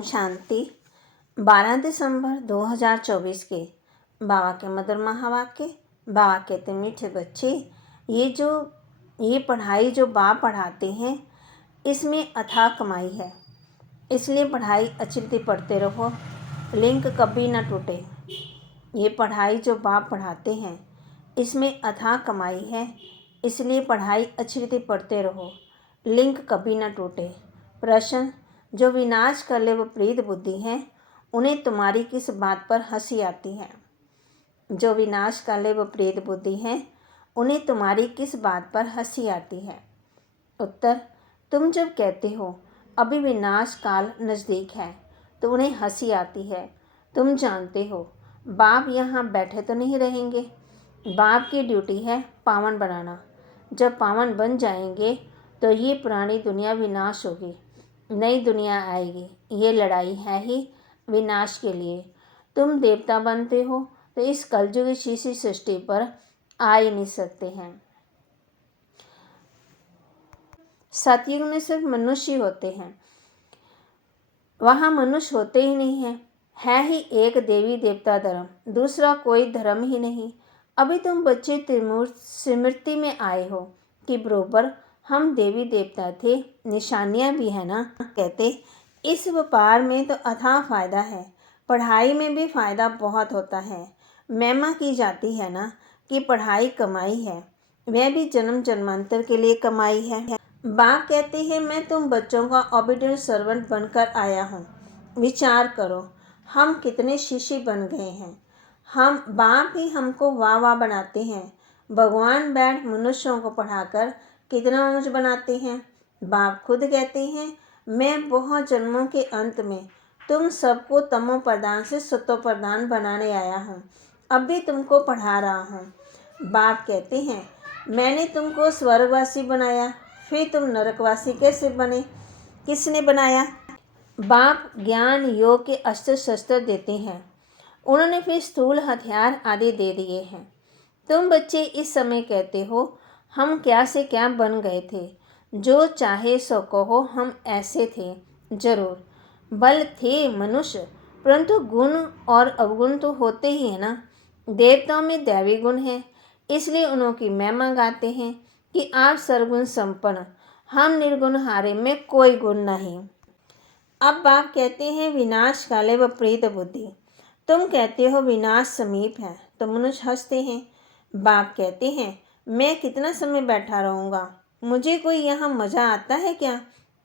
शांति 12 दिसंबर 2024 के बाबा के मधुर महावाक्य। बाबा कहते मीठे बच्चे, ये पढ़ाई जो बाप पढ़ाते हैं इसमें अथाह कमाई है, इसलिए पढ़ाई अच्छी रीति पढ़ते रहो, लिंक कभी ना टूटे। ये पढ़ाई जो बाप पढ़ाते हैं इसमें अथाह कमाई है, इसलिए पढ़ाई अच्छी रीति पढ़ते रहो, लिंक कभी ना टूटे। प्रश्न, जो विनाश कर ले वो प्रीत बुद्धि हैं, उन्हें तुम्हारी किस बात पर हंसी आती है? जो विनाश कर ले वो प्रीत बुद्धि हैं, उन्हें तुम्हारी किस बात पर हंसी आती है? उत्तर, तुम जब कहते हो अभी विनाश काल नज़दीक है तो उन्हें हंसी आती है। तुम जानते हो बाप यहाँ बैठे तो नहीं रहेंगे। बाप की ड्यूटी है पावन बनाना। जब पावन बन जाएंगे तो ये पुरानी दुनिया विनाश होगी, नई दुनिया आएगी। ये लड़ाई है ही विनाश के लिए। तुम देवता बनते हो तो इस कलयुगी शीशी सृष्टि पर आ ही नहीं सकते हैं। सतयुग में सिर्फ मनुष्य होते हैं, वहाँ मनुष्य होते ही नहीं हैं। है ही एक देवी देवता धर्म, दूसरा कोई धर्म ही नहीं। अभी तुम बच्चे स्मृति में आए हो कि बरोबर हम देवी देवता थे, निशानियाँ भी है ना। कहते इस व्यापार में तो अथाह फायदा है, पढ़ाई में भी फायदा बहुत होता है। महिमा की जाती है ना कि पढ़ाई कमाई है, वह भी जन्म जन्मांतर के लिए कमाई है। बाप कहते हैं मैं तुम बच्चों का ओबीडिएंट सर्वेंट बनकर आया हूँ। विचार करो हम कितने शिष्य बन गए हैं। हम बाप ही हमको वाह वाह बनाते हैं। भगवान बैठ मनुष्यों को पढ़ाकर कितना ऊंच बनाते हैं। बाप खुद कहते हैं मैं बहुत जन्मों के अंत में तुम सबको तमो प्रधान से सतो प्रधान बनाने आया हूँ। अब भी तुमको पढ़ा रहा हूँ। बाप कहते हैं मैंने तुमको स्वर्गवासी बनाया, फिर तुम नरकवासी कैसे बने? किसने बनाया? बाप ज्ञान योग के अस्त्र शस्त्र देते हैं, उन्होंने फिर स्थूल हथियार आदि दे दिए हैं। तुम बच्चे इस समय कहते हो हम क्या से क्या बन गए थे। जो चाहे सो कहो, हम ऐसे थे जरूर। बल थे मनुष्य, परंतु गुण और अवगुण तो होते ही है ना। देवताओं में दैवी गुण है, इसलिए उनकी महिमा गाते हैं कि आप सर्वगुण संपन्न, हम निर्गुण हारे में कोई गुण नहीं। अब बाप कहते हैं विनाश काले व प्रीत बुद्धि। तुम कहते हो विनाश समीप है तो मनुष्य हंसते हैं। बाप कहते हैं मैं कितना समय बैठा रहूँगा, मुझे कोई यहाँ मज़ा आता है क्या?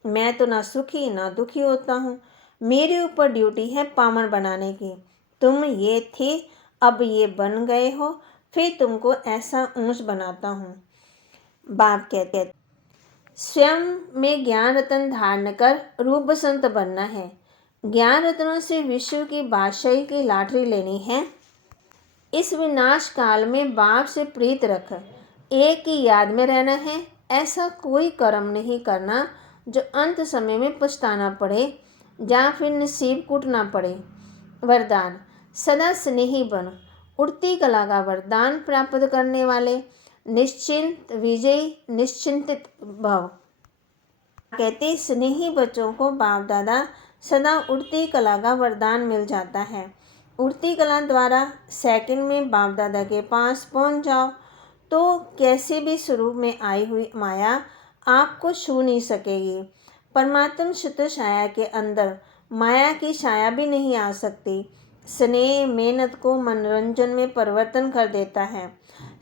मैं तो ना सुखी ना दुखी होता हूँ। मेरे ऊपर ड्यूटी है पावन बनाने की। तुम ये थे, अब ये बन गए हो, फिर तुमको ऐसा ऊंच बनाता हूँ। बाप कहते स्वयं में ज्ञान रत्न धारण कर रूप संत बनना है। ज्ञान रत्नों से विश्व की बादशाही की लॉटरी लेनी है। इस विनाश काल में बाप से प्रीत रख, एक की याद में रहना है। ऐसा कोई कर्म नहीं करना जो अंत समय में पछताना पड़े या फिर नसीब कूटना पड़े। वरदान, सदा स्नेही बन, उड़ती कला का वरदान प्राप्त करने वाले, निश्चिंत विजयी निश्चिंतित भव। कहते स्नेही बच्चों को बाप दादा सदा उड़ती कला का वरदान मिल जाता है। उड़ती कला द्वारा सेकंड में बाप दादा के पास पहुंच जाओ तो कैसे भी स्वरूप में आई हुई माया आपको छू नहीं सकेगी। परमात्म शुद्ध छाया के अंदर माया की छाया भी नहीं आ सकती। स्नेह मेहनत को मनोरंजन में परिवर्तन कर देता है।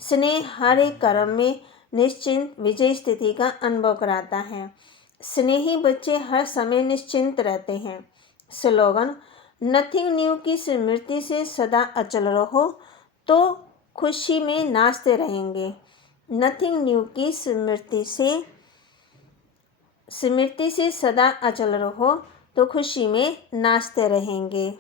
स्नेह हर एक कर्म में निश्चिंत विजय स्थिति का अनुभव कराता है। स्नेही बच्चे हर समय निश्चिंत रहते हैं। स्लोगन, नथिंग न्यू की स्मृति से सदा अचल रहो तो खुशी में नाचते रहेंगे। नथिंग न्यू की स्मृति से सदा अचल रहो तो खुशी में नाचते रहेंगे।